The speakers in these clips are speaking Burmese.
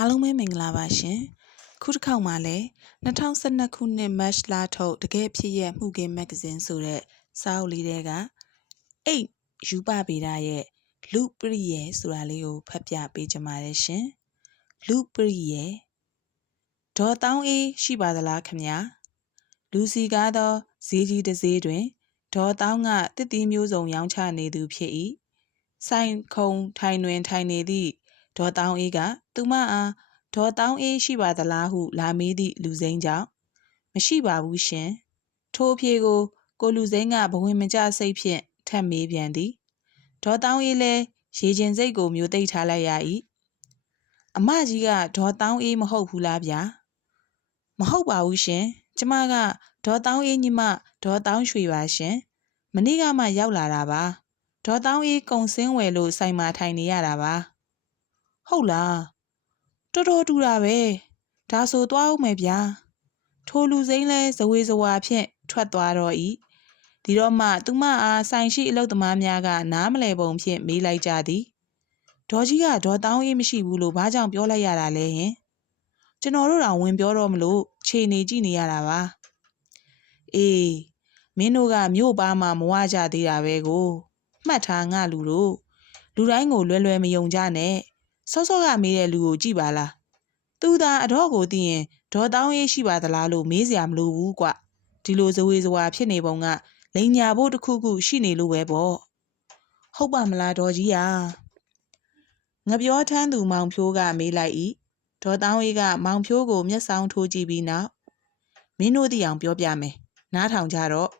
အားလုံးပဲမင်္ဂလာပါရှင်ခုတစ်ခေါက်မှလည်း2012ခုနှစ်မတ်လထုတ်တကယ်ဖြစ်ရဲ့မှုကင်းမဂ္ဂဇင်းဆိုတဲ့စာအုပ်လေးတွေကအိတ်ယူပဗေဒရဲ့လူပရိယေဆိုတာလေးကိုဖတ်ပြပေးကြပါတယ်ရှင်လူပရိယေဒေါ်တောင်းအေးရှိပါသလားခမညာလူစီကားသောဈေးကြီးတစ်ဈေးတွင်ဒေါ်တောင်းကတစ်တီးမျိုးစုံရောင်းချနေသူဖြစ်၏ဆိုင်ခုံထိုင်တွင်ထိုင်နေသည့် ဒေါ်တောင်းအေးကသူမအားဒေါ်တောင်းအေးရှိပါသလားဟုလာမေးသည့်လူစိမ်းကြောင့်မရှိပါဘူးရှင်ထိုအဖြေကိုကိုလူစိမ်းကဘဝင်မကျစိတ်ဖြင့်ထပ်မေးပြန်သည်ဒေါ်တောင်းအေးလည်းရေကျင်စိတ်ကိုမျိုးသိပ်ထားလိုက်ရ၏အမကြီးကဒေါ်တောင်းအေးမဟုတ်ဘူးလားဗျာမဟုတ်ပါဘူးရှင်ကျမကဒေါ်တောင်းအေးညီမဒေါ်တောင်းရွှေပါရှင်မနေ့ကမှရောက်လာတာပါဒေါ်တောင်းအေးကုံစင်းဝယ်လို့ဆိုင်မှာထိုင်နေရတာပါ ဟုတ်လားတော်တော်တူတာပဲဒါဆိုသွားအောင်မယ်ဗျာထိုလူစိမ့်လဲဇဝေဇဝါဖြင့်ထွက်သွားတော့ဤဒီတော့မှသူမအားဆိုင်ရှိအလုတ်သမားများကနားမလဲပုံဖြင့်မေးလိုက်ကြသည်ဒေါ်ကြီးကဒေါ်တောင်းအေးမရှိဘူးလို့ဘာကြောင့်ပြောလိုက်ရတာလဲဟင်ကျွန်တော်တို့တော့ဝင်ပြောတော့မလို့ခြေနေကြည့်နေရတာပါအေးမင်းတို့ကမြို့ပါမှမဝကြသေးတာပဲကိုမှတ်ထားငါလူတို့လူတိုင်းကိုလွယ်လွယ်မယုံကြနဲ့ စောစောကမေးတဲ့လူကိုကြည့်ပါလားသူသာအတော့ကိုသိရင်ဒေါ်တောင်းရေးရှိပါသလားလို့မေးစရာမလိုဘူးကွဒီလိုဇဝေဇဝါဖြစ်နေပုံကလိန်ညာဖို့တစ်ခုခုရှိနေလို့ပဲပေါ့ဟုတ်ပါမလားဒေါ်ကြီးယာငပြောထမ်းသူမောင်ဖြိုးကမေးလိုက်၏ဒေါ်တောင်းရေးကမောင်ဖြိုးကိုမျက်စောင်းထိုးကြည့်ပြီးနောက်မင်းတို့သိအောင်ပြောပြမယ်နားထောင်ကြတော့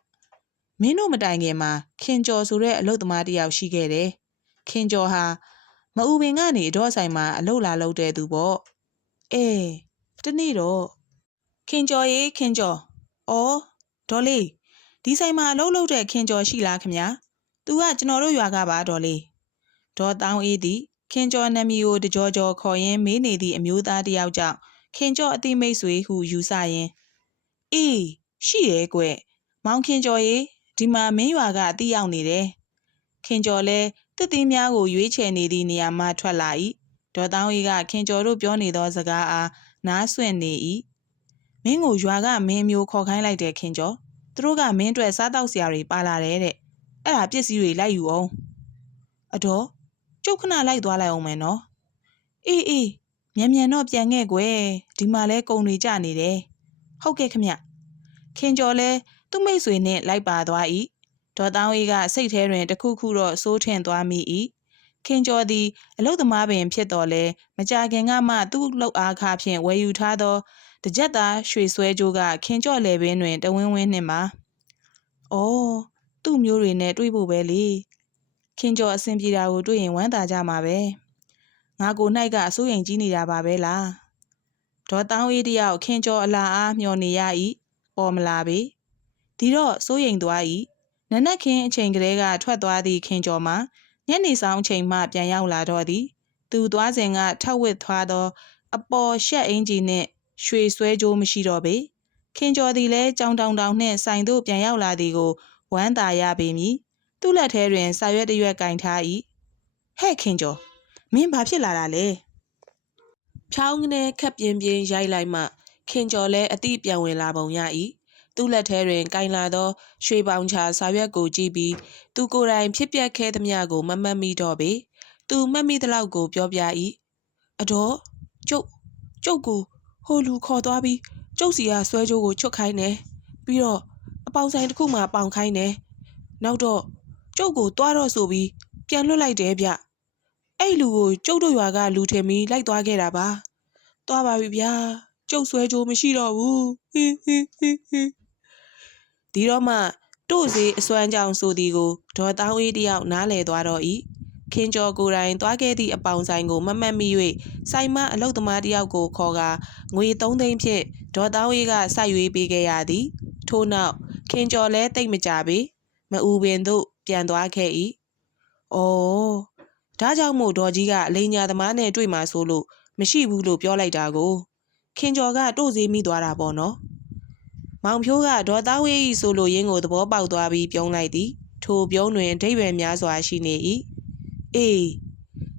မင်းတို့မတိုင်ခင်မှာခင်ကျော်ဆိုတဲ့အလုတ်သမားတစ်ယောက်ရှိခဲ့တယ်ခင်ကျော်ဟာ မအူပင်ကနေအတော့ဆိုင်မှာအလုတ်လာလုပ်တဲ့သူပေါ့အေးတနေ့တော့ခင်ကျော်ရေးခင်ကျော်အော်ဒေါ်လေးဒီဆိုင်မှာအလုတ်လုပ်တဲ့ခင်ကျော်ရှိလားခင်ဗျာသူကကျွန်တော်တို့ရွာကပါဒေါ်လေးဒေါ်တောင်းအေးသည်ခင်ကျော်နမီကိုတကြောကြောခေါ်ရင်းမေးနေသည့်အမျိုးသားတစ်ယောက်ကြောင့်ခင်ကျော်အတိမိတ်ဆွေဟုယူဆရင်းအေးရှိရဲ့ကွမောင်ခင်ကျော်ရေဒီမှာမင်းရွာကအတိရောက်နေတယ်ခင်ကျော်လဲ တစ်သီးများကိုရွေးချယ်နေသည့်နေရာမှထွက်လာ၏ဒေါ်တောင်းအေးကခင်ကျော်တို့ပြောနေသောစကားအားနားဆွင့်နေ၏မင်းကိုရွာကမင်းမျိုးခေါ်ခိုင်းလိုက်တဲ့ခင်ကျော်သူတို့ကမင်းအတွက်စားတောက်စရာတွေပါလာတယ်တဲ့အဲ့ဒါပစ္စည်းတွေလိုက်ယူအောင်အတော်ကျုပ်ခဏလိုက်သွားလိုက်အောင်မယ်နော်အေးအေးမြန်မြန်တော့ပြန်ခဲ့ကွယ်ဒီမှာလဲကုံတွေကြနေတယ်ဟုတ်ကဲ့ခမခင်ကျော်လဲသူ့မိတ်ဆွေနဲ့လိုက်ပါသွား၏ ဒေါ်တောင်းအေးကစိတ်ထဲတွင်တခုခုတော့စိုးထင်သွားမိ၏ခင်ကျော်သည်အလုတ်သမားပင်ဖြစ်တော်လဲမကြခင်ကမှသူ့လောက်အားခဖြင့်ဝယ်ယူထားသောတကြက်သားရွှေဆွဲကြိုးကခင်ကျော်လေပင်တွင်တဝင်းဝင်းနှင့်ပါ။အော်သူ့မျိုးတွေနဲ့တွေ့ဖို့ပဲလေ။ခင်ကျော်အဆင်ပြေတာကိုတွေ့ရင်ဝမ်းသာကြမှာပဲ။ငါကို၌ကအစိုးရင်ကြီးနေတာပါပဲလား။ဒေါ်တောင်းအေးတယောက်ခင်ကျော်အလားအားမျောနေရ၏။ပေါ်မလာပေ။ဒီတော့စိုးရင်သွား၏ နနက်ခင်းအချိန်ကလေးကထွက်သွားသည့်ခင်ကျော်မှာညနေဆောင်အချိန်မှပြန်ရောက်လာတော့သည်သူသွားစဉ်ကထက်ဝစ်သွားသော အပေါ်ရှက်အင်ဂျီနှင့်ရွှေဆွဲကြိုးမရှိတော့ပေခင်ကျော်သည်လည်းကြောင်တောင်တောင်နှင့်ဆိုင်သို့ပြန်ရောက်လာသည်ကိုဝမ်းသာရပေမည်သူ့လက်ထဲတွင်စာရွက်တစ်ရွက်ကင်ထား၏ဟဲ့ခင်ကျော်မင်းဘာဖြစ်လာတာလဲဖြောင်းကနေခက်ပြင်းပြင်းရိုက်လိုက်မှခင်ကျော်လည်းအတိပြန်ဝင်လာပုံရ၏ သူ့လက်ထဲတွင်ကင်လာသောရွှေပေါင်ချာစာရွက်ကိုကြည့်ပြီးသူကိုယ်တိုင်ဖြစ်ပျက်ခဲ့သမျှကိုမမှတ်မိတော့ပေသူမှတ်မိသလောက်ကိုပြောပြ၏အတော်ကျုပ်ကျုပ်ကိုဟိုလူခေါ်သွားပြီးကျုပ်စီကဆွဲကြိုးကိုချွတ်ခိုင်းတယ်ပြီးတော့အပေါင်ဆိုင်တစ်ခုမှပေါင်ခိုင်းတယ်နောက်တော့ကျုပ်ကိုသွားတော့ဆိုပြီးပြန်လွတ်လိုက်တယ်ဗျအဲ့လူကိုကျုပ်တို့ရွာကလူထင်ပြီးလိုက်သွားခဲ့တာပါသွားပါပြီဗျာကျုပ်ဆွဲကြိုးမရှိတော့ဘူးဟီဟီဟီဟီ ဒီတော့မှတို့စေးအစွမ်းကြောင်ဆိုသည်ကိုဒေါ်တောင်းအေးတယောက်နားလည်သွားတော့၏ခင်ကျော်ကိုယ်တိုင်သွားခဲ့သည့်အပေါင်ဆိုင်ကိုမမှတ်မိ၍ဆိုင်မအလုတ်သမားတယောက်ကိုခေါ်ကာငွေ3သိန်းဖြင့်ဒေါ်တောင်းအေးကစိုက်ရွေးပေးခဲ့ရသည်ထို့နောက်ခင်ကျော်လည်းတိတ်မကြပေမအူပင်သို့ပြန်သွားခဲ့၏။အော်ဒါကြောင့်မို့ဒေါ်ကြီးကအလိညာသမားနဲ့တွေ့မှဆိုလို့မရှိဘူးလို့ပြောလိုက်တာကိုခင်ကျော်ကတို့စေးမိသွားတာပေါ့နော်။ မောင်ဖြိုးကဒေါ်သားဝေး၏ဆိုလိုရင်းကိုသဘောပေါက်သွားပြီးပြုံးလိုက်သည်ထိုပြုံးတွင်ဒိဗယ်များစွာရှိနေ၏အေး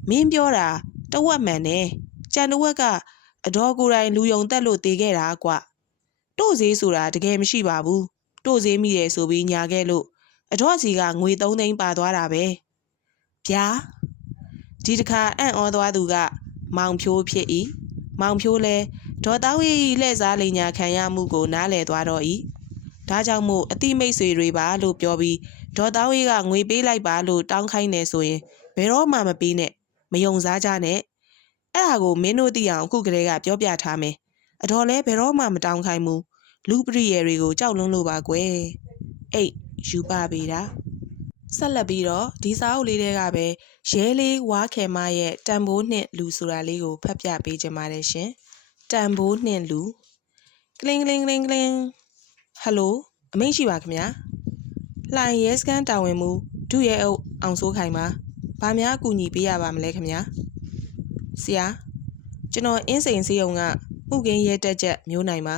မင်းပြောတာတဝက်မှန်တယ်ကြံတစ်ဝက်ကအတော်ကိုယ်တိုင်လူယုံတက်လို့တေခဲ့တာကွတို့ဈေးဆိုတာတကယ်မရှိပါဘူးတို့ဈေးမိတယ်ဆိုပြီးညာခဲ့လို့အတော့စီကငွေ3သိန်းပါသွားတာပဲဗျာဒီတစ်ခါအံ့ဩသွားသူက မောင်ဖြိုးဖြစ်၏မောင်ဖြိုးလဲ ဒေါ်တောင်းရီလှည့်စားလိန်ညာခံရမှုကိုနားလည်သွားတော့၏ဒါကြောင့်မို့အတိမိတ်ဆွေတွေပါလို့ပြောပြီးဒေါ်တောင်းရီကငွေပေးလိုက်ပါလို့တောင်းခိုင်းနေဆိုရင်ဘယ်တော့မှမပေးနဲ့မယုံစားကြနဲ့အဲ့ဒါကိုမင်းတို့သိအောင်အခုကလေးကပြောပြထားမယ်အတော်လဲဘယ်တော့မှမတောင်းခိုင်းဘူးလူပရိယေတွေကိုကြောက်လွန်းလို့ပါကွယ်အိတ်ယူပပေးတာဆက်လက်ပြီးတော့ဒီစာအုပ်လေးတွေကပဲရဲလေးဝါခဲမရဲ့တန်ဖိုးနှင့်လူဆိုတာလေးကိုဖတ်ပြပေးခြင်းပါတယ်ရှင် တန်ဖိုးနှင့်လူကလင်းကလင်းကလင်းကလင်းဟယ်လိုအမိန့်ရှိပါခင်ဗျာလှိုင်ရဲစကန်တာဝန်မှုဒုရဲအုပ်အောင်စိုးခိုင်ပါဘာများအကူအညီပေးရပါမလဲခင်ဗျာဆရာကျွန်တော်အင်းစိန်စေးုံကမှုကင်းရဲတက်ချက်မျိုးနိုင်ပါ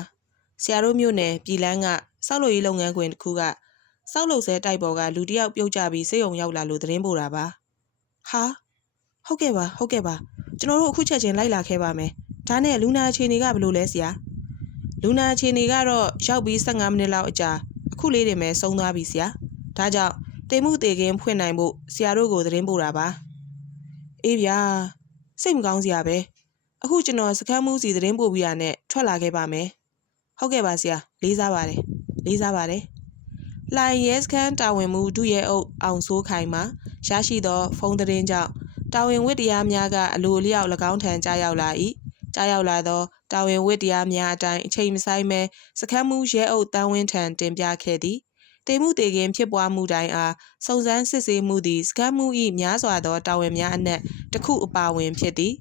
ဆရာတို့မျိုးနယ်ပြည်လန်းကစောက်လို့ရေးလုပ်ငန်းခွင်တစ်ခုကစောက်လို့ဆဲတိုက်ပေါ်ကလူတစ်ယောက်ပြုတ်ကျပြီးစေးုံရောက်လာလို့သတင်းပို့တာပါဟာဟုတ်ကဲ့ပါဟုတ်ကဲ့ပါကျွန်တော်တို့အခုချက်ချင်းလိုက်လာခဲ့ပါမယ် ဒါနဲ့လူနာအခြေအနေကဘယ်လိုလဲဆရာလူနာအခြေအနေကတော့ရောက်ပြီး15မိနစ်လောက်အကြာအခုလေးတင်ပဲဆုံးသွားပြီဆရာဒါကြောင့်တေမှုတေကင်းဖွင့်နိုင်ဖို့ဆရာတို့ကိုသတင်းပို့တာပါအေးဗျာစိတ်မကောင်းစရာပဲအခုကျွန်တော်စကမ်းမှုစီသတင်းပို့ပြီးရနဲ့ထွက်လာခဲ့ပါမယ်ဟုတ်ကဲ့ပါဆရာလေးစားပါတယ်လေးစားပါတယ်လိုင်ရဲစခန်းတာဝန်မှုဒုရဲအုပ်အောင်စိုးခိုင်မှရရှိသော ဖုန်းသတင်းကြောင့်တာဝန်ဝတ္တရားများကအလိုအလျောက်၎င်းထံကြားရောက်လာ၏ ကြားရောက်လာသောတာဝန်ဝတ္တရားများအတိုင်းအချိန်မဆိုင်မဲစခန်းမှုရဲအုပ်တန်းဝင်းထံတင်ပြခဲ့သည်တေမှုတေကင်းဖြစ်ပွားမှုတိုင်းအားစုံစမ်းစစ်ဆေးမှုသည်စကမ်းမှု၏များစွာသောတာဝန်များအနက်တစ်ခုအပါဝင်ဖြစ်သည်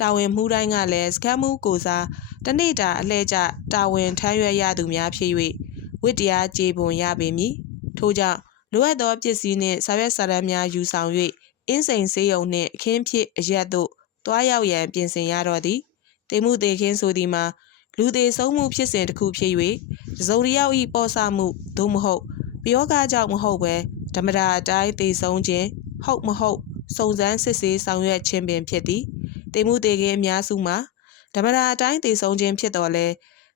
တာဝန်မှုတိုင်းကလည်းစကမ်းမှုကိုစားတနေ့တာအလှည့်ကျတာဝန်ထမ်းရွက်ရသူများဖြစ်၍ဝတ္တရားကြေပွန်ရပေမည်ထို့ကြောင့်လိုအပ်သောပစ္စည်းနှင့်စာရွက်စာတမ်းများယူဆောင်၍အင်းစိန်စေးရုံနှင့်အခင်းဖြစ်အရက်သို့တွားရောက်ရန်ပြင်ဆင်ရတော့သည် တေမှုတေခင်းဆိုသည်မှာလူသေးဆုံးမှုဖြစ်စဉ်တစ်ခုဖြစ်၍တစုံတစ်ယောက်၏ပေါ်ဆမှုသို့မဟုတ်ပယောဂကြောင့်မဟုတ်ပဲဓမ္မတာအတိုင်းသေဆုံးခြင်းဟုတ်မဟုတ်စုံစမ်းစစ်ဆေးဆောင်ရွက်ခြင်းပင်ဖြစ်သည်တေမှုတေခင်းအများစုမှာဓမ္မတာအတိုင်းသေဆုံးခြင်းဖြစ်တော်လဲ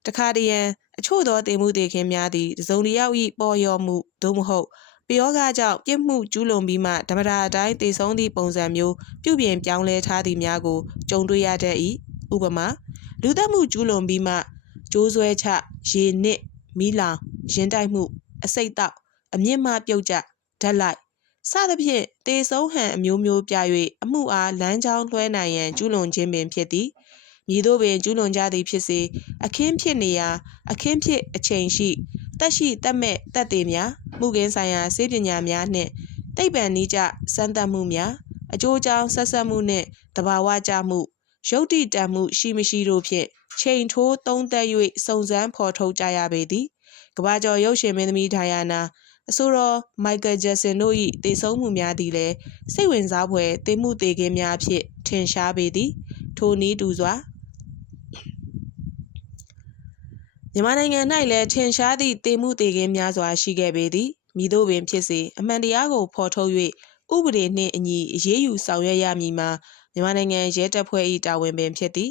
တခါတရံအချို့သောတေမှုတေခင်းများသည်တစုံတစ်ယောက်၏ပေါ်ရော်မှုသို့မဟုတ်ပယောဂကြောင့်ပြစ်မှုကျူးလွန်ပြီးမှဓမ္မတာအတိုင်းသေဆုံးသည့်ပုံစံမျိုးပြုပြင်ပြောင်းလဲထားသည့်များကိုကြုံတွေ့ရတတ်၏ ဥပမာလူသက်မှုကျူးလွန်ပြီးမှကျိုးဆွဲချရေနစ်မီးလောင်ရင်တိုက်မှု အစိတ်တောက်အမြင့်မှပြုတ်ကျဓာတ်လိုက်စသဖြင့်တေဆုံးဟန်အမျိုးမျိုးပြ၍အမှုအားလမ်းကြောင်းလွှဲနိုင်ရန်ကျူးလွန်ခြင်းပင်ဖြစ်သည်မည်သို့ပင်ကျူးလွန်ကြသည်ဖြစ်စေအခင်းဖြစ်နေရာအခင်းဖြစ်အချိန်ရှိတက်ရှိတက်မဲ့တက်သေးများမှုကင်းဆိုင်ရာစေပညာများနှင့်တိတ်ပံနီးကြစမ်းသပ်မှုများအကျိုးကြောင့်ဆက်ဆက်မှုနှင့်တဘာဝကြမှု ရုပ်တည်တံမှုရှိမရှိတို့ဖြင့်ချိန်ထိုးသုံးသက်၍စုံစမ်းဖော်ထုတ်ကြရပေသည်ကဘာကျော်ရုပ်ရှင်မင်းသမီးဒိုင်ယာနာအဆိုတော်မိုက်ကယ်ဂျက်ဆင်တို့၏တည်ဆုံးမှုများသည်လည်းစိတ်ဝင်စားဖွယ်တည်မှုတည်ခင်းများဖြင့်ထင်ရှားပေသည်ထိုနည်းတူစွာမြန်မာနိုင်ငံ၌လည်းထင်ရှားသည့်တည်မှုတည်ခင်းများစွာရှိခဲ့ပေသည်မိတို့ပင်ဖြစ်စေအမှန်တရားကိုဖော်ထုတ်၍ဥပဒေနှင့်အညီအရေးယူဆောင်ရွက်ရမည်မှာ မြန်မာနိုင်ငံရဲတပ်ဖွဲ့၏တာဝန်ပင်ဖြစ်သည်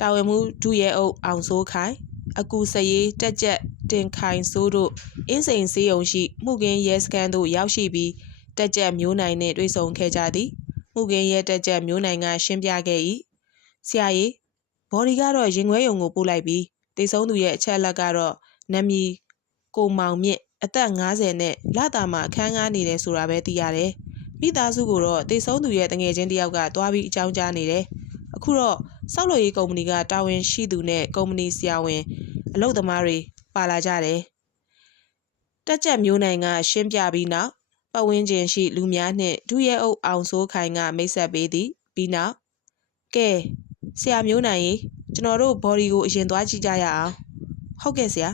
တာဝန်မှုဒုရဲအုပ်အောင်စိုးခိုင်အကူစရေးတက်ကြက်တင်ခိုင်စိုးတို့အင်းစိန်စေးုံရှိမှုကင်းရဲစခန်းသို့ရောက်ရှိပြီးတက်ကြက်မျိုးနိုင်နှင့်တွေ့ဆုံခဲ့ကြသည်မှုကင်းရဲတက်ကြက်မျိုးနိုင်ကရှင်းပြခဲ့၏ဆရာကြီးဘော်ဒီကတော့ရင်ခွဲယုံကိုပို့လိုက်ပြီးတေဆုံးသူရဲ့အချက်အလက်ကတော့နမီကိုမောင်မြင့်အသက်50နဲ့လတာမှာအခန်းကားနေတယ်ဆိုတာပဲသိရတယ် မိသားစုကိုတော့တေဆုံးသူရဲ့တငယ်ချင်းတယောက်ကတွားပြီးအကြောင်းကြားနေတယ်အခုတော့စောက်လို့ရေးကုမ္ပဏီကတာဝန်ရှိသူနဲ့ကုမ္ပဏီဆရာဝန်အလုပ်သမားတွေပါလာကြတယ်တက်ကြက်မျိုးနိုင်ကရှင်းပြပြီးနောက်ပတ်ဝန်းကျင်ရှိလူများနှင့်ဒုရဲအုပ်အောင်စိုးခိုင်ကမိတ်ဆက်ပေးသည်ပြီးနောက်ကဲဆရာမျိုးနိုင်ရေကျွန်တော်တို့ body ကိုအရင်သွားကြည့်ကြရအောင်ဟုတ်ကဲ့ဆရာ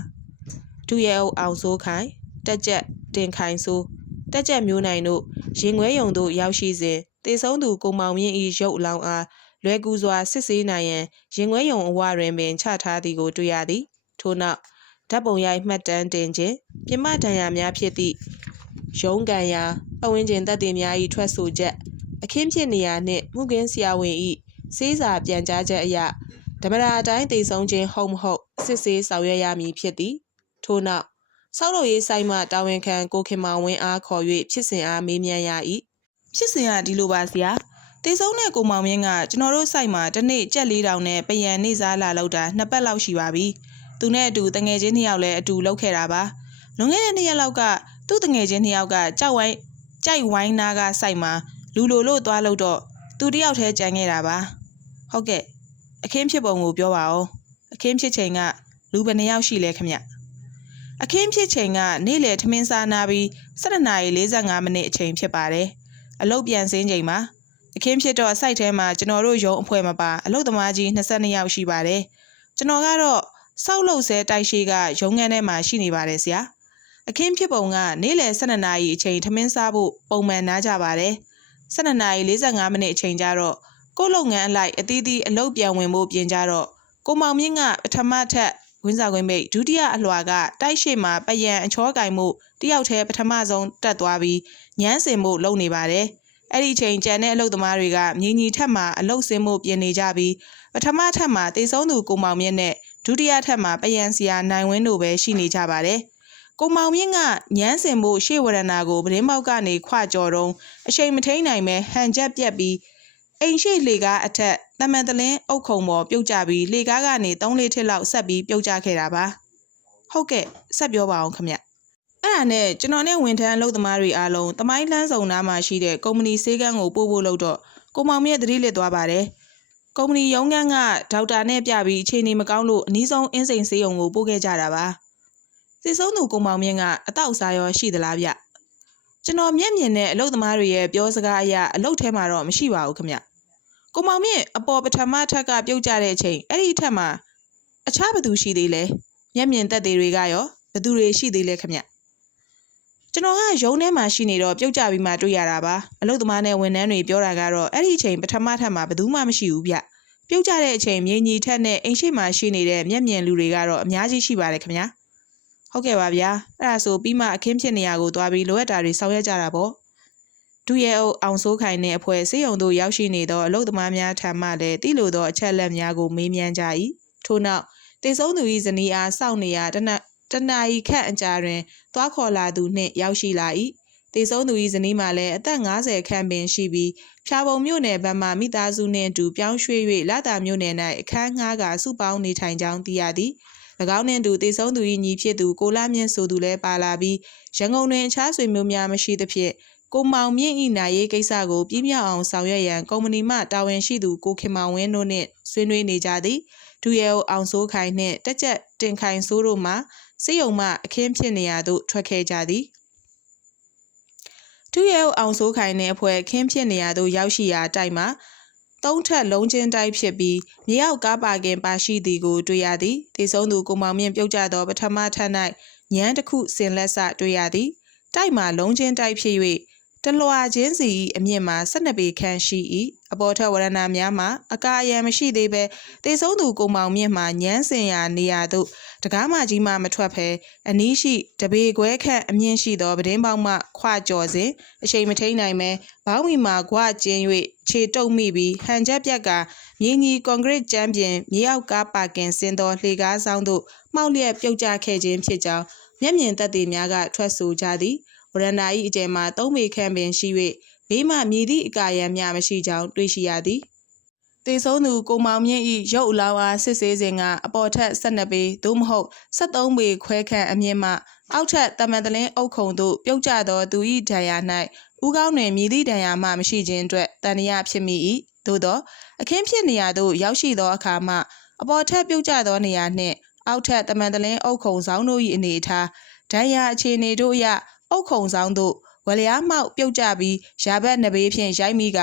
ဒုရဲအုပ်အောင်စိုးခိုင်တက်ကြက်တင်ခိုင်စိုး တက်ကြက်မျိုးနိုင်တို့ရင်ခွဲယုံတို့ရောက်ရှိစဉ်တေဆုံးသူကိုမောင်မြင့်၏ရုပ်အလောင်းအားလွယ်ကူစွာစစ်ဆေးနိုင်ရန်ရင်ခွဲယုံအဝတွင်ပင်ချထားသည်ကိုတွေ့ရသည်ထို့နောက်ဓာတ်ပုံရိုက်မှတ်တမ်းတင်ခြင်းပြမဒဏ်ရာများဖြစ်သည့်ရုံးကန်ရာပဝင်းကျင်တပ်တွေများ၏ထွက်ဆိုချက်အခင်းဖြစ်နေရာနှင့်မှုကင်းဆရာဝန်၏စေးစာပြန်ကြားချက်အရဓမ္မရာအတိုင်းတည်ဆုံးခြင်းဟုတ်မဟုတ်စစ်ဆေးဆောင်ရွက်ရမည်ဖြစ်သည်ထို့နောက် ဆောက်လုပ်ရေးဆိုင်မှတာဝန်ခံကိုခင်မောင်ဝင်းအားခေါ်၍ဖြစ်စဉ်အားမေးမြန်းရ၏ဖြစ်စဉ်ကဒီလိုပါဆရာတည်ဆုံးတဲ့ကိုမောင်မင်းကကျွန်တော်တို့ဆိုင်မှာတစ်နေ့ကြက်၄တောင်နဲ့ပယံနေစားလာလောက်တာနှစ်ပတ်လောက်ရှိပါပြီသူနဲ့အတူတငယ်ချင်းနှစ်ယောက်လည်းအတူလောက်ခဲ့တာပါလွန်ခဲ့တဲ့နှစ်ရက်လောက်ကသူ့တငယ်ချင်းနှစ်ယောက်ကကြောက်ဝိုင်းကြိုက်ဝိုင်းနာကစိုက်မှာလူလိုလို့သွားလို့တော့သူတယောက်တည်းကြံခဲ့တာပါဟုတ်ကဲ့အခင်းဖြစ်ပုံကိုပြောပါဦးအခင်းဖြစ်ချိန်ကလူဘယ်နှစ်ယောက်ရှိလဲခင်ဗျ အခင်းဖြစ်ချိန်ကနေ့လယ်ထမင်းစားနာပြီး12:45မိနစ်အချိန်ဖြစ်ပါတယ်အလုတ်ပြန်စင်းချိန်မှာအခင်းဖြစ်တော့စိုက်ထဲမှာကျွန်တော်တို့ရုံအဖွဲ့မှာပါအလုတ်သမားကြီး22ယောက်ရှိပါတယ်ကျွန်တော်ကတော့စောက်လို့ဆဲတိုက်ရှိကရုံငန်းထဲမှာရှိနေပါတယ်ဆရာအခင်းဖြစ်ပုံကနေ့လယ်12နာရီအချိန်ထမင်းစားဖို့ပုံမှန်နားကြပါတယ်12နာရီ45မိနစ်အချိန်ကျတော့ကိုယ့်လုပ်ငန်းအလိုက်အသီးသီးအလုပ်ပြန်ဝင်ဖို့ပြင်ကြတော့ကိုမောင်မြင့်ကပထမထက် ဝင်းစာခွင်းမိတ်ဒုတိယအလွှာကတိုက်ရှိမှာပယံအချောကင်မှုတယောက်တည်းပထမဆုံးတက်သွားပြီးညမ်းစင်မှုလုပ်နေပါတယ်အဲ့ဒီချိန်ကျန်တဲ့အလုပ်သမားတွေကမြင်းကြီးထက်မှာအလုပ်ဆင်းမှုပြင်နေကြပြီးပထမထက်မှာတေဆုံးသူကိုမောင်မြင့်နဲ့ဒုတိယထက်မှာပယံစီယာနိုင်ဝင်းတို့ပဲရှိနေကြပါတယ်ကိုမောင်မြင့်ကညမ်းစင်မှုရှေ့ဝရဏာကိုပရင်းပေါက်ကနေခွကြော်တုံးအချိန်မထိန်နိုင်ပဲဟန်ချက်ပြက်ပြီး အိမ်ရှိလေကားအထက်တမန်တလင်းအုတ်ခုံပေါ်ပြုတ်ကျပြီးလေကားကနေ3လေးထစ်လောက်ဆက်ပြီးပြုတ်ကျခဲ့တာပါဟုတ်ကဲ့ဆက်ပြောပါအောင်ခင်ဗျအဲ့ဒါနဲ့ကျွန်တော်နဲ့ဝန်ထမ်းအလုပ်သမားတွေအားလုံးတမိုင်းလန်းဆောင်နားမှာရှိတဲ့ကုမ္ပဏီဆေးကန်းကိုပို့ဖို့လို့တော့ကိုမောင်မြင့်သတိလစ်သွားပါတယ်ကုမ္ပဏီရုံးခန်းကဒေါက်တာနဲ့ပြပြီးအခြေအနေမကောင်းလို့အနည်းဆုံးအင်းစိန်ဆေးရုံကိုပို့ခဲ့ကြတာပါစစ်ဆုံးသူကိုမောင်မြင့်ကအတောက်စားရောရှိသလားဗျကျွန်တော်မျက်မြင်နဲ့အလုပ်သမားတွေရဲ့ပြောစကားအရအလုပ်ထဲမှာတော့မရှိပါဘူးခင်ဗျ ကိုမောင်မြင့်အပေါ်ပထမထက်ကပြုတ်ကျတဲ့အချိန်အဲ့ဒီထက်မှာအခြားဘသူရှိသေးလဲမျက်မြင်သက်သေတွေကရောဘသူတွေရှိသေးလဲခင်ဗျကျွန်တော်ကရုံးထဲမှာရှိနေတော့ပြုတ်ကျပြီးမှတွေ့ရတာပါအလုပ်သမားနဲ့ဝန်ထမ်းတွေပြောတာကတော့အဲ့ဒီအချိန်ပထမထက်မှာဘယ်သူမှမရှိဘူးဗျပြုတ်ကျတဲ့အချိန်မြေညီထက်နဲ့အိမ်ရှိမှရှိနေတဲ့မျက်မြင်လူတွေကတော့အများကြီးရှိပါတယ်ခင်ဗျာဟုတ်ကဲ့ပါဗျာအဲ့ဒါဆိုပြီးမှအခင်းဖြစ်နေရကိုသွားပြီးလိုအပ်တာတွေဆောင်ရွက်ကြတာပေါ့ ဒုရဲအုပ်အောင်စိုးခိုင်နဲ့အဖွဲ့စေယုံတို့ရောက်ရှိနေသောအလုသမားများထံမှလည်းတိလိုသောအချက်လက်များကိုမေးမြန်းကြ၏ထို့နောက်တေဆုံးသူ၏ဇနီးအားစောင့်နေရာတနတနာရီခန့်အကြာတွင်သွားခေါ်လာသူနှင့်ရောက်ရှိလာ၏တေဆုံးသူ၏ဇနီးမှလည်းအသက်50ခန့်ပင်ရှိပြီးဖြာပုံမြို့နယ်ဘက်မှမိသားစုနှင့်အတူပြောင်းရွှေ့၍လာတာမြို့နယ်၌အခန်းငှားကစုပေါင်းနေထိုင်ကြောင်းသိရသည်၎င်းနှင့်တူတေဆုံးသူ၏ညီဖြစ်သူကိုလာမြင့်ဆိုသူလည်းပါလာပြီးရန်ကုန်တွင်အခြားဆွေမျိုးများမရှိသဖြင့် ကိုမောင်မြင့်ဤနိုင်ရေးကိစ္စကိုပြင်းပြအောင်ဆောင်ရွက်ရန်ကုမ္ပဏီမှတာဝန်ရှိသူကိုခင်မောင်ဝင်းတို့နှင့်ဆွေးနွေးနေကြသည်ဒူရဲအောင်စိုးခိုင်နှင့်တက်ကြက်တင်ခိုင်စိုးတို့မှစေယုံမှအခင်းဖြစ်နေရသို့ထွက်ခဲ့ကြသည်ဒူရဲအောင်စိုးခိုင်နှင့်အဖွဲ့ခင်းဖြစ်နေရသို့ရောက်ရှိရာတိုက်မှာသုံးထက်လုံးချင်းတိုက်ဖြစ်ပြီးမြေအောက်ကားပါကင်ပါရှိသည်ကိုတွေ့ရသည်ဒေဆုံးသူကိုမောင်မြင့်ပြုတ်ကျသောပထမထပ်၌ညမ်းတစ်ခုဆင်လက်စတွေ့ရသည်တိုက်မှာလုံးချင်းတိုက်ဖြစ်၍ တလွာချင်းစီအမြင့်မှာ12ပေခန့်ရှိ၏အပေါ်ထက်ဝရဏများမှာအကာအယံမရှိသေးပဲတေဆုံးသူကိုမောင်မြင့်မှာညမ်းစင်ရာနေရာသို့တကားမကြီးမှမထွက်ဖဲအနီးရှိတပေခွဲခန့်အမြင့်ရှိသောပဒင်းပေါက်မှခွကြော်စဉ်အချိန်မထိန်နိုင်ပဲဘောင်းမီမှာခွကျင်း၍ခြေတုပ်မိပြီးဟန်ချက်ပြက်ကမြင်းကြီးကွန်ကရစ်ကျမ်းပြင်မြေအောက်ကားပါကင်ဆင်းသောလှေကားဆောင်သို့မှောက်လျက်ပြုတ်ကျခဲ့ခြင်းဖြစ်ကြောင်းမျက်မြင်သက်သေများကထွက်ဆိုကြသည် ဝရန္တာ၏အကျယ်မှာ၃ပေခန့်ပင်ရှိ၍ဘေးမှမြည်သည့်အကာရံမျှမရှိကြောင်းတွေ့ရှိရသည်တေဆုံးသူကိုမောင်မြင့်၏ရုပ်အလောင်းအားစစ်ဆေးစဉ်ကအပေါ်ထက်12ပေသို့မဟုတ်73ပေခွဲခန့်အမြင့်မှအောက်ထက်တမန်တလင်းအုပ်ခုံသို့ပြုတ်ကျသောသူ၏ဒဏ်ရာ၌ဥကောင်းတွင်မြည်သည့်ဒဏ်ရာမှမရှိခြင်းအတွက်တန်ရာဖြစ်မိ၏သို့သောအခင်းဖြစ်နေရာသို့ရောက်ရှိသောအခါမှအပေါ်ထက်ပြုတ်ကျသောနေရာနှင့်အောက်ထက်တမန်တလင်းအုပ်ခုံဆောင်တို့၏အနေအထားဒဏ်ရာအခြေအနေတို့အရ အုတ်ခုံဆောင်သို့ဝလျားမှောက်ပြုတ်ကျပြီးရာဘက်နှစ်ဘေးဖြင့်ရိုက်မိက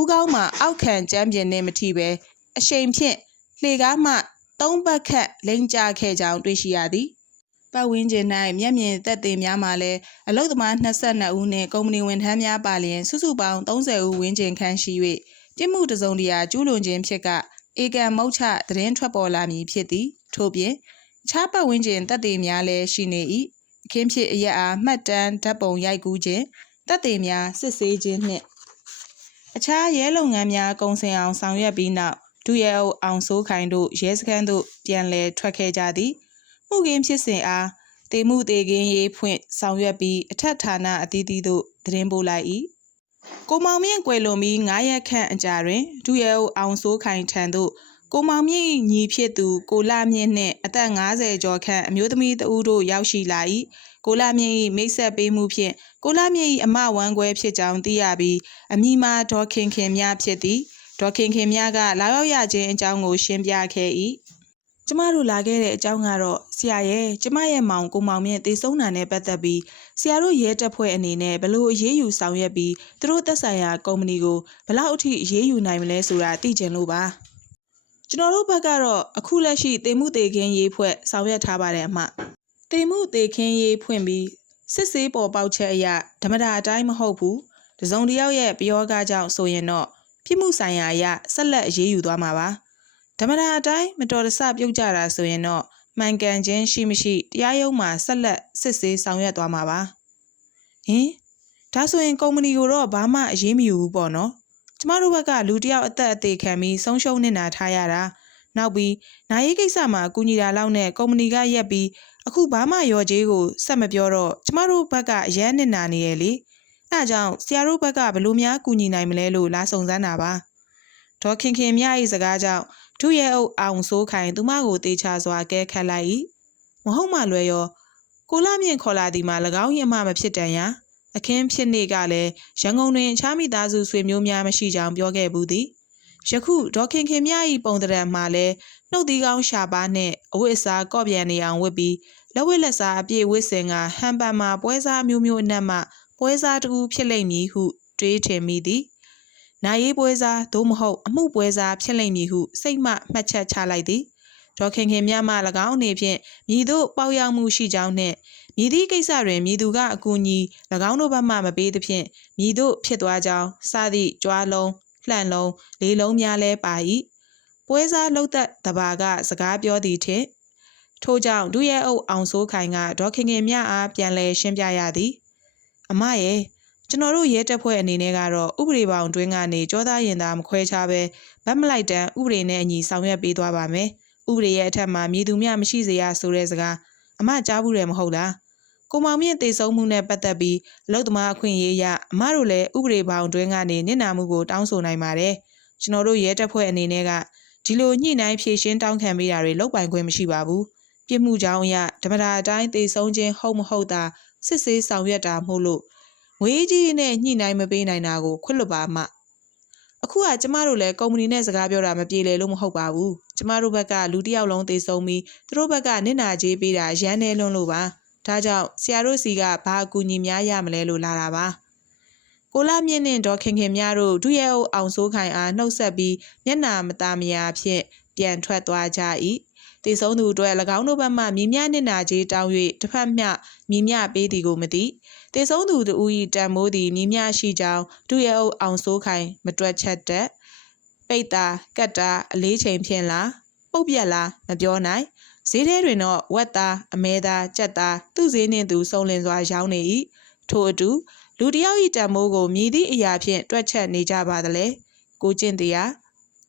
ဥကောင်းမှအောက်ခံကျမ်းပြင်နှင့်မထိပဲအရှိန်ဖြင့်လှေကားမှသုံးဘက်ခန့်လိမ့်ကျခဲ့ကြောင်းတွေ့ရှိရသည်ပတ်ဝန်းကျင်၌မျက်မြင်သက်သေများမှလည်းအလုသမား22ဦးနှင့်ကုမ္ပဏီဝန်ထမ်းများပါလျင်စုစုပေါင်း30ဦးဝန်းကျင်ခန့်ရှိ၍ပြစ်မှုတစုံတရာကျူးလွန်ခြင်းဖြစ်ကဧကံမုတ်ချသတင်းထွက်ပေါ်လာမည်ဖြစ်သည်ထို့ပြင်အခြားပတ်ဝန်းကျင်သက်သေများလည်းရှိနေ၏အ ခင်းဖြစ်အရက်အားမှတ်တမ်းဓာတ်ပုံရိုက်ကူးခြင်းတပ်သေးများစစ်ဆေးခြင်းနှင့်အခြားရဲလုပ်ငန်းများကုံစင်အောင်ဆောင်ရွက်ပြီးနောက်ဒုရဲအုပ်အောင်စိုးခိုင်တို့ရဲစခန်းသို့ပြန်လည်ထွက်ခဲ့ကြသည်မှုကင်းဖြစ်စဉ်အားတေမှုတေကင်းရေးဖွင့်ဆောင်ရွက်ပြီးအထက်ဌာနအသီးသီးသို့သတင်းပို့လိုက်၏ကိုမောင်မြင့်ကွယ်လွန်ပြီး9ရက်ခန့်အကြာတွင်ဒုရဲအုပ်အောင်စိုးခိုင်ထံသို့ ကိုမောင်မြင့်၏ညီဖြစ်သူကိုလာမြင့်နှင့်အသက်50ကျော်ခန့်အမျိုးသမီးတဦးတို့ရောက်ရှိလာ၏ကိုလာမြင့်၏မိတ်ဆက်ပေးမှုဖြင့်ကိုလာမြင့်၏အမဝမ်းကွဲဖြစ်ကြောင်းသိရပြီးအမိမာဒေါ်ခင်ခင်များဖြစ်သည်ဒေါ်ခင်ခင်များကလာရောက်ရခြင်းအကြောင်းကိုရှင်းပြခဲ့၏ကျမတို့လာခဲ့တဲ့အကြောင်းကတော့ဆရာရဲ့ကျမရဲ့မောင်ကိုမောင်မြင့်တေဆုံးတာနဲ့ပတ်သက်ပြီးဆရာတို့ရဲတပ်ဖွဲ့အနေနဲ့ဘလို့အရေးယူဆောင်ရွက်ပြီးသူတို့သက်ဆိုင်ရာကုမ္ပဏီကိုဘလောက်အထိအရေးယူနိုင်မလဲဆိုတာသိချင်လို့ပါ ကျွန်တော်တို့ဘက်ကတော့အခုလက်ရှိတေမှုတေခင်းရေးဖွဲ့ဆောင်ရွက်ထားပါတယ်အမတေမှုတေခင်းရေးဖွင့်ပြီးစစ်ဆေးပေါ်ပေါက်ချက်အရာဓမ္မတာအတိုင်းမဟုတ်ဘူးတစုံတစ်ယောက်ရဲ့ပြောကားကြောင့်ဆိုရင်တော့ပြစ်မှုဆိုင်ရာအရဆက်လက်အရေးယူသွားမှာပါဓမ္မတာအတိုင်းမတော်တဆပြုတ်ကြတာဆိုရင်တော့မှန်ကန်ခြင်းရှိမရှိတရားရုံးမှာဆက်လက်စစ်ဆေးဆောင်ရွက်သွားမှာပါဟင်ဒါဆိုရင်ကုမ္ပဏီကိုတော့ဘာမှအရေးမယူဘူးပေါ့နော် ကျမတို့ဘက်ကလူတစ်ယောက်အသက်အသေးခံပြီးဆုံးရှုံးနေတာထားရတာနောက်ပြီးနိုင်ရေးကိစ္စမှာကူညီတာလောက်နဲ့ကုမ္ပဏီကရက်ပြီးအခုဘာမှရော်ကြေးကိုဆက်မပြောတော့ကျမတို့ဘက်ကအရန်နစ်နာနေရလေအဲဒါကြောင့်ဆရာတို့ဘက်ကဘလို့များကူညီနိုင်မလဲလို့လာစုံစမ်းတာပါဒေါ်ခင်ခင်မြ၏စကားကြောင့်ဒုရဲအုပ်အောင်စိုးခိုင်သူမကိုတေချာစွာကဲခတ်လိုက်၏မဟုတ်မှလွယ်ရောကိုလာမြင့်ခေါ်လာသည်မှာ၎င်းရင်အမှမဖြစ်တန်ရာ အခင်းဖြစ်နေကလည်းရန်ကုန်တွင်အခြားမိသားစုဆွေမျိုးများမရှိကြောင်းပြောခဲ့ဘူးသည်ယခုဒေါခင်ခင်မြ၏ပုံတရံမှာလဲနှုတ်သီးကောင်းရှာပါနှင့်အဝတ်အစားကော့ပြန်နေအောင်ဝတ်ပြီးလက်ဝတ်လက်စားအပြည့်ဝတ်စင်ကဟန်ပန်မှာပွဲစားမျိုးမျိုးအနက်မှပွဲစားတူဖြစ်လိမ့်မည်ဟုတွေးထင်မိသည်နိုင်ရေးပွဲစားသို့မဟုတ်အမှုပွဲစားဖြစ်လိမ့်မည်ဟုစိတ်မှမှတ်ချက်ချလိုက်သည်ဒေါခင်ခင်မြမှ၎င်းအနေဖြင့်မြည်တို့ပေါရောက်မှုရှိကြောင်းနှင့် မြည်သည့်ကိစ္စတွင်မြည်သူကအကူအညီ၎င်းတို့ဘက်မှမပေးသဖြင့်မြည်တို့ဖြစ်သွားကြောင်းစသည့်ကြွားလုံးလှန့်လုံးလေးလုံးများလဲပါ၏ပွဲစားလှုပ်သက်တဘာကစကားပြောသည်ထင်ထို့ကြောင့်ဒုရဲအုပ်အောင်စိုးခိုင်ကဒေါခင်ခင်မြအားပြန်လဲရှင်းပြရသည်အမရဲ့ကျွန်တော်တို့ရဲတပ်ဖွဲ့အနေနဲ့ကတော့ဥပဒေပေါင်းတွင်းကနေကြောသားရင်သားမခွဲခြားပဲဗတ်မလိုက်တန်းဥပဒေနဲ့အညီဆောင်ရွက်ပေးသွားပါမယ်ဥပဒေရဲ့အထက်မှာမြည်သူများမရှိစေရဆိုတဲ့စကားအမကြားဘူးတယ်မဟုတ်လား ကိုမောင်မြင့်တေဆုံးမှုနဲ့ပတ်သက်ပြီးအလုတ်သမားအခွင့်အရေးရအမတို့လည်းဥပဒေပေါင်းတွင်းကနေနစ်နာမှုကိုတောင်းဆိုနိုင်ပါတယ်ကျွန်တော်တို့ရဲတပ်ဖွဲ့အနေနဲ့ကဒီလိုညှိနှိုင်းဖြည့်ရှင်းတောင်းခံပေးတာတွေလောက်ပိုင်ခွင့်မရှိပါဘူးပြစ်မှုကြောင့်အရဓမ္မတာအတိုင်းတေဆုံးခြင်းဟုတ်မဟုတ်တာစစ်ဆေးဆောင်ရွက်တာမို့လို့ငွေကြီးနဲ့ညှိနှိုင်းမပေးနိုင်တာကိုခွင့်လွတ်ပါမှအခုကကျမတို့လည်းကုမ္ပဏီနဲ့စကားပြောတာမပြေလည်လို့မဟုတ်ပါဘူးကျမတို့ဘက်ကလူတစ်ယောက်လုံးသေဆုံးပြီးသူတို့ဘက်ကနစ်နာကြေးပေးတာရန်နေလွန်းလို့ပါ ဒါကြောင့်ဆရာတို့စီကဘာအကူအညီများရမလဲလို့လာတာပါကိုလာမြင့်နဲ့ဒေါ်ခင်ခင်များတို့ဒုရဲအုပ်အောင်စိုးခိုင်အားနှုတ်ဆက်ပြီးမျက်နာမသားမယာဖြင့်ပြန်ထွက်သွားကြ၏တည်ဆုံးသူအတွက်၎င်းတို့ဘက်မှမြင်းမြနစ်နာကြီးတောင်း၍တစ်ဖက်မျှမြင်းမြပေးသည်ကိုမသိတည်ဆုံးသူတို့၏တန်မိုးသည်မြင်းမြရှိကြောင်းဒုရဲအုပ်အောင်စိုးခိုင်မတွက်ချက်တဲ့ပိတ်တာကတ်တာအလေးချိန်ဖြင့်လားပုတ်ပြက်လားမပြောနိုင် ဈေးထဲတွင်တော့ဝက်သားအမဲသားကြက်သားသူ့ဈေးနှင့်သူစုံလင်စွာရောင်းနေ၏ထို့အတူလူတယောက်၏တံမိုးကိုမြည်သည့်အရာဖြင့်တွက်ချက်နေကြပါသလဲကိုကျင့်တရား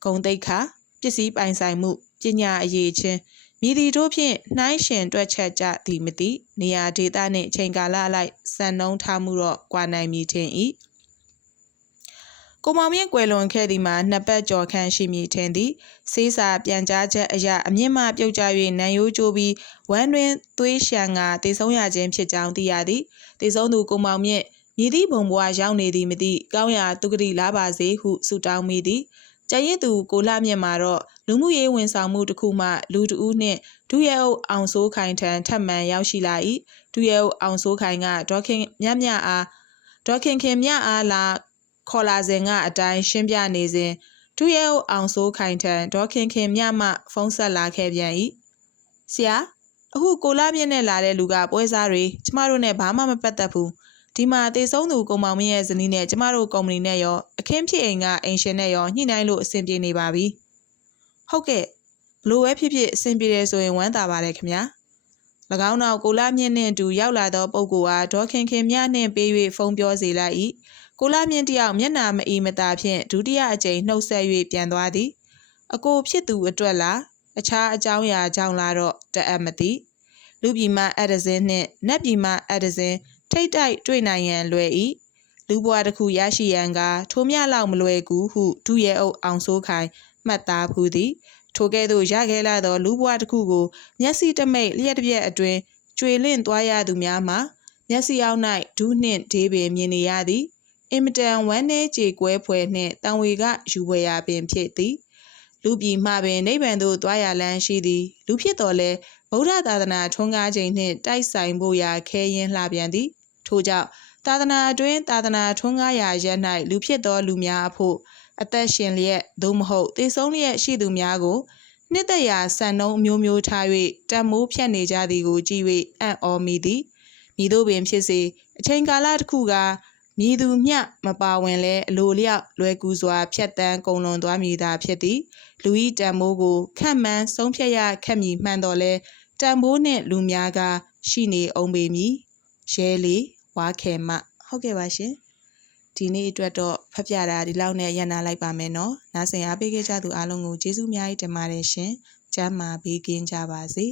ဂုံတိတ်ခါပစ္စည်းပိုင်ဆိုင်မှုပညာအရေးချင်းမြည်သည်တို့ဖြင့်နှိုင်းရှင်တွက်ချက်ကြသည်မသိနေရာဒေသနှင့်ချိန်ကာလအလိုက်စံနှုန်းထားမှုတော့ကွာနိုင်မည်ထင်၏ ကိုမောင်မြင့်ကွယ်လွန်ခဲ့သည်မှာနှစ်ပတ်ကျော်ခန့်ရှိမည်ထင်သည်စေးစာပြန်ကြားချက်အရာအမြင့်မှပြုတ်ကျ၍နံရိုးကျိုးပြီးဝမ်းတွင်သွေးရှံကတေဆုံးရခြင်းဖြစ်ကြောင်းသိရသည်တေဆုံးသူကိုမောင်မြင့်မြည်သည့်ဘုံဘွားရောက်နေသည်မသိကောင်းရာသူကတိလာပါစေဟုဆုတောင်းမိသည်ကျရင်သူကိုလာမြင့်မှာတော့လူမှုရေးဝန်ဆောင်မှုတစ်ခုမှလူတဦးနှင့်ဒုရဲအုပ်အောင်စိုးခိုင်ထံထပ်မံရောက်ရှိလာ၏ဒုရဲအုပ်အောင်စိုးခိုင်ကဒေါခင်မြမြအားဒေါခင်ခင်မြအားလာ ခေါ်လာစဉ်ကအတိုင်းရှင်းပြနေစဉ်ဒုရဲအုပ်အောင်စိုးခိုင်ထံဒေါခင်ခင်မြမှဖုန်းဆက်လာခဲ့ပြန်၏ဆရာအခုကိုလာမြင့်နဲ့လာတဲ့လူကပွဲစားတွေကျမတို့နဲ့ဘာမှမပတ်သက်ဘူးဒီမှာတေဆုံးသူကုံမောင်မင်းရဲ့ဇနီးနဲ့ကျမတို့ကုမ္ပဏီနဲ့ရောအခင်းဖြစ်အိမ်ကအိမ်ရှင်နဲ့ရောညှိနှိုင်းလို့အဆင်ပြေနေပါပြီဟုတ်ကဲ့ဘလို့ပဲဖြစ်ဖြစ်အဆင်ပြေတယ်ဆိုရင်ဝမ်းသာပါတယ်ခင်ဗျာ၎င်းနောက်ကိုလာမြင့်နှင့်အတူရောက်လာသောပုဂ္ဂိုလ်အားဒေါခင်ခင်မြနှင့်ပေး၍ဖုန်းပြောစေလိုက်၏ ကိုလာမြင့်တယောက်မျက်နာမအီမသာဖြင့်ဒုတိယအကြိမ်နှုတ်ဆက်၍ပြန်သွားသည်အကိုဖြစ်သူအတွက်လားအခြားအကြောင်းအရာကြောင့်လားတော့တအပ်မသိလူပြည်မှအက်ဒဇင်းနှင့်နတ်ပြည်မှအက်ဒဇင်းထိတ်တိုက်တွေ့နိုင်ရန်လွယ်၏လူဘွားတစ်ခုရရှိရန်ကထိုမြလောက်မလွယ်ကူဟုဒုရဲအုပ်အောင်စိုးခိုင်မှတ်သားဖူးသည်ထိုကဲ့သို့ရခဲ့လာသောလူဘွားတစ်ခုကိုမျက်စိတမိတ်လျှက်တစ်ပြက်အတွင်းကျွေလင့်သွားရသူများမှာမျက်စိအောက်၌ဒူးနှင့်ဒေးပင်မြင်နေရသည် အင်မတန်ဝမ်းနည်းကြေကွဲဖွယ်နှင့်တန်ဝေကယူဖွယ်ရာပင်ဖြစ်သည်လူပြည်မှပင်နိဗ္ဗာန်သို့သွားရလမ်းရှိသည်လူဖြစ်တော်လဲဗုဒ္ဓသာသနာထွန်းကားခြင်းနှင့်တိုက်ဆိုင်ဖို့ရာခဲရင်လှပြန်သည်ထို့ကြောင့်သာသနာအတွင်းသာသနာထွန်းကားရာရက်၌လူဖြစ်သောလူများအဖို့အသက်ရှင်လျက်သို့မဟုတ်သေဆုံးလျက်ရှိသူများကိုနှစ်သက်ရာစံနှုန်းအမျိုးမျိုးထား၍တံမိုးဖြတ်နေကြသည်ကိုကြည့်၍အံ့ဩမိသည်မိတို့ပင်ဖြစ်စေအချိန်ကာလတစ်ခုက မြည်သူမျှမပါဝင်လဲအလိုလျောက်လွယ်ကူစွာဖြတ်တန်းကုန်လွန်သွားမည်သာဖြစ်သည်လူဤတန်မိုးကိုခန့်မှန်းဆုံးဖြတ်ရခက်မည်မှန်တော်လဲတန်မိုးနှင့်လူများကရှိနေအောင်ပေမည်ရဲလေးဝါခဲမဟုတ်ကဲ့ပါရှင်ဒီနေ့အတွက်တော့ဖတ်ပြတာဒီလောက်နဲ့ရန်နာလိုက်ပါမယ်နော်နားဆင်အားပေးခဲ့ကြသူအားလုံးကိုကျေးဇူးအများကြီးတင်ပါတယ်ရှင်ကျမ်းမာပေးကင်းကြပါစေ